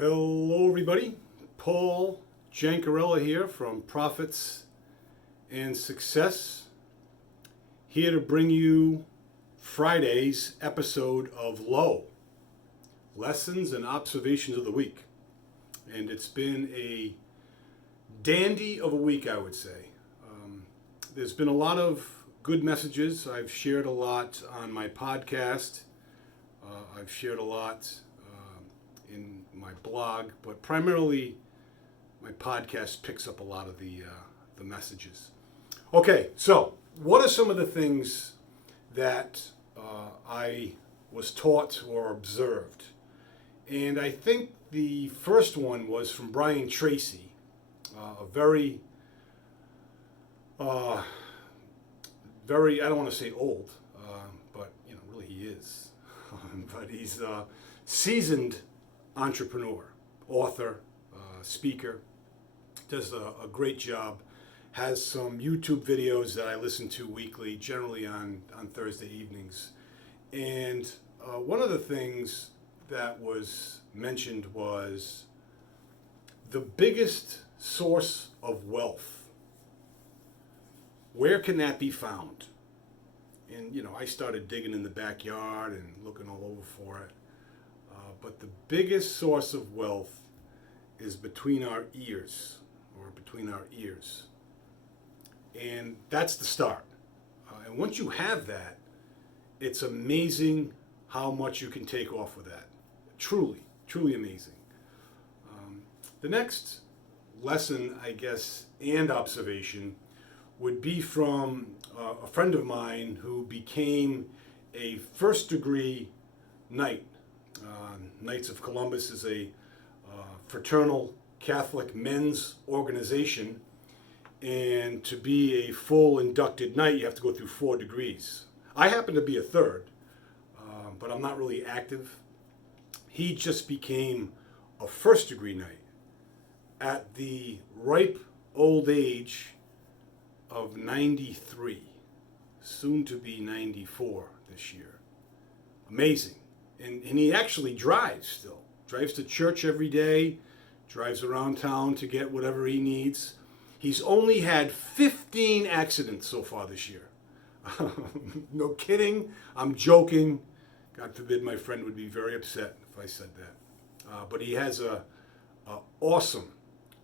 Hello everybody, Paul Jancarella here from Profits and Success, here to bring you Friday's episode of L.O.W, Lessons and Observations of the Week. And it's been a dandy of a week, I would say. There's been a lot of good messages. I've shared a lot on my podcast. I've shared a lot in my blog, but primarily my podcast picks up a lot of the messages. Okay, so what are some of the things that I was taught or observed? And I think the first one was from Tracy, a very, I don't want to say old, but really he is. But he's a seasoned entrepreneur, author, speaker, does a great job, has some YouTube videos that I listen to weekly, generally on Thursday evenings. And one of the things that was mentioned was the biggest source of wealth. Where can that be found? And, I started digging in the backyard and looking all over for it. But the biggest source of wealth is between our ears, or between our ears. And that's the start. And once you have that, it's amazing how much you can take off with that. Truly, truly amazing. The next lesson, I guess, and observation would be from a friend of mine who became a first-degree knight. Knights of Columbus is a fraternal Catholic men's organization, and to be a full inducted knight, you have to go through 4 degrees. I happen to be a third, but I'm not really active. He just became a first-degree knight at the ripe old age of 93, soon to be 94 this year. Amazing. And he actually drives still. Drives to church every day, drives around town to get whatever he needs. He's only had 15 accidents so far this year. No kidding. I'm joking. God forbid my friend would be very upset if I said that. But he has a awesome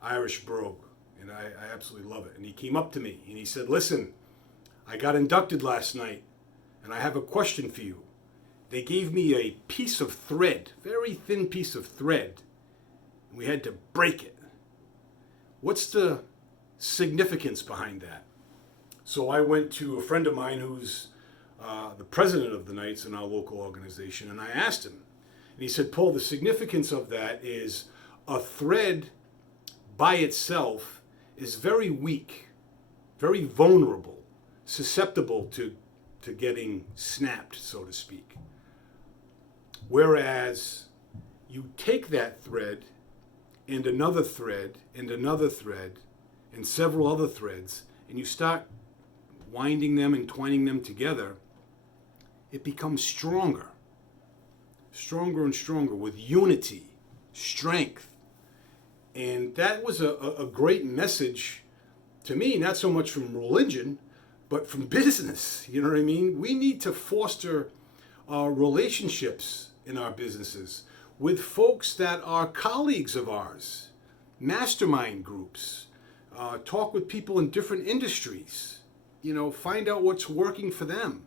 Irish brogue, and I absolutely love it. And he came up to me and he said, "Listen, I got inducted last night, and I have a question for you. They gave me a piece of thread, very thin piece of thread, and we had to break it. What's the significance behind that?" So I went to a friend of mine who's the president of the Knights in our local organization, and I asked him. And he said, "Paul, the significance of that is a thread by itself is very weak, very vulnerable, susceptible to getting snapped, so to speak. Whereas you take that thread and another thread and another thread and several other threads, and you start winding them and twining them together, it becomes stronger, stronger and stronger, with unity, strength." And that was a great message to me, not so much from religion, but from business. You know what I mean? We need to foster relationships in our businesses with folks that are colleagues of ours, mastermind groups, talk with people in different industries, find out what's working for them.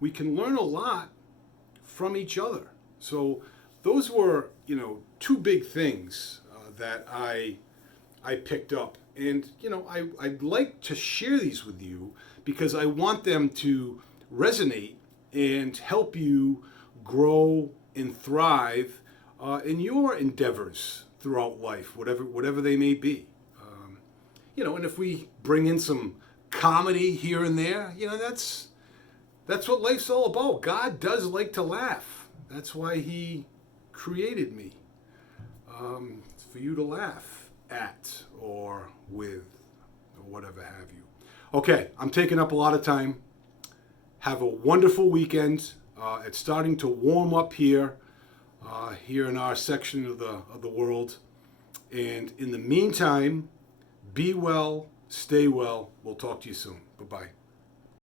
We can learn a lot from each other. So those were, 2 big things that I picked up. And, I'd like to share these with you because I want them to resonate and help you grow and thrive in your endeavors throughout life, whatever they may be. And if we bring in some comedy here and there, that's what life's all about. God does like to laugh. That's why he created me. It's for you to laugh at or with or whatever have you. Okay, I'm taking up a lot of time. Have a wonderful weekend. It's starting to warm up here. here in our section of the world. And in the meantime, be well, stay well. We'll talk to you soon. Bye-bye.